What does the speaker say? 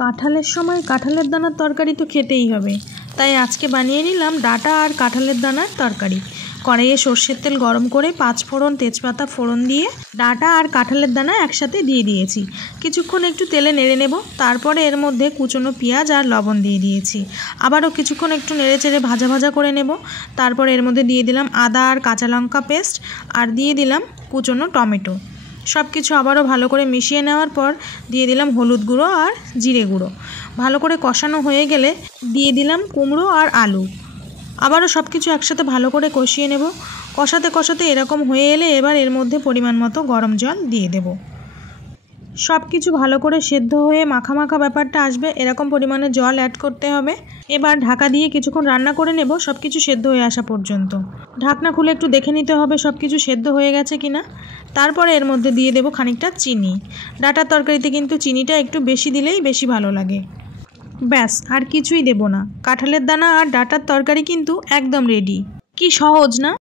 কাঁঠালের সময় কাঁঠালের দানার তরকারি তো খেতেই হবে, তাই আজকে বানিয়ে নিলাম ডাঁটা আর কাঁঠালের দানার তরকারি। কড়াইয়ে সর্ষের তেল গরম করে 5 ফোড়ন তেজপাতা ফোড়ন দিয়ে ডাঁটা আর কাঁঠালের দানা একসাথে দিয়ে দিয়েছি। কিছুক্ষণ একটু তেলে নেড়ে নেব, তারপরে এর মধ্যে কুচনো পেঁয়াজ আর লবণ দিয়ে দিয়েছি। আবারও কিছুক্ষণ একটু নেড়ে চেড়ে ভাজা ভাজা করে নেব। তারপরে এর মধ্যে দিয়ে দিলাম আদা আর কাঁচা লঙ্কা পেস্ট আর দিয়ে দিলাম কুচনো টমেটো। সব কিছু আবারও ভালো করে মিশিয়ে নেওয়ার পর দিয়ে দিলাম হলুদ গুঁড়ো আর জিরে গুঁড়ো। ভালো করে কষানো হয়ে গেলে দিয়ে দিলাম কুমড়ো আর আলু। আবারও সব কিছু একসাথে ভালো করে কষিয়ে নেব। কষাতে কষাতে এরকম হয়ে এলে এবার এর মধ্যে পরিমাণ মতো গরম জল দিয়ে দেব। সব কিছু ভালো করে সেদ্ধ হয়ে মাখা মাখা ব্যাপারটা আসবে, এরকম পরিমাণে জল অ্যাড করতে হবে। এবার ঢাকা দিয়ে কিছুক্ষণ রান্না করে নেব সব কিছু সেদ্ধ হয়ে আসা পর্যন্ত। ঢাকনা খুলে একটু দেখে নিতে হবে সব কিছু সেদ্ধ হয়ে গেছে কিনা। তারপরে এর মধ্যে দিয়ে দেব খানিকটা চিনি। ডাঁটার তরকারিতে কিন্তু চিনিটা একটু বেশি দিলেই বেশি ভালো লাগে। ব্যাস, আর কিছুই দেব না। কাঁঠালের দানা আর ডাঁটার তরকারি কিন্তু একদম রেডি। কি সহজ না?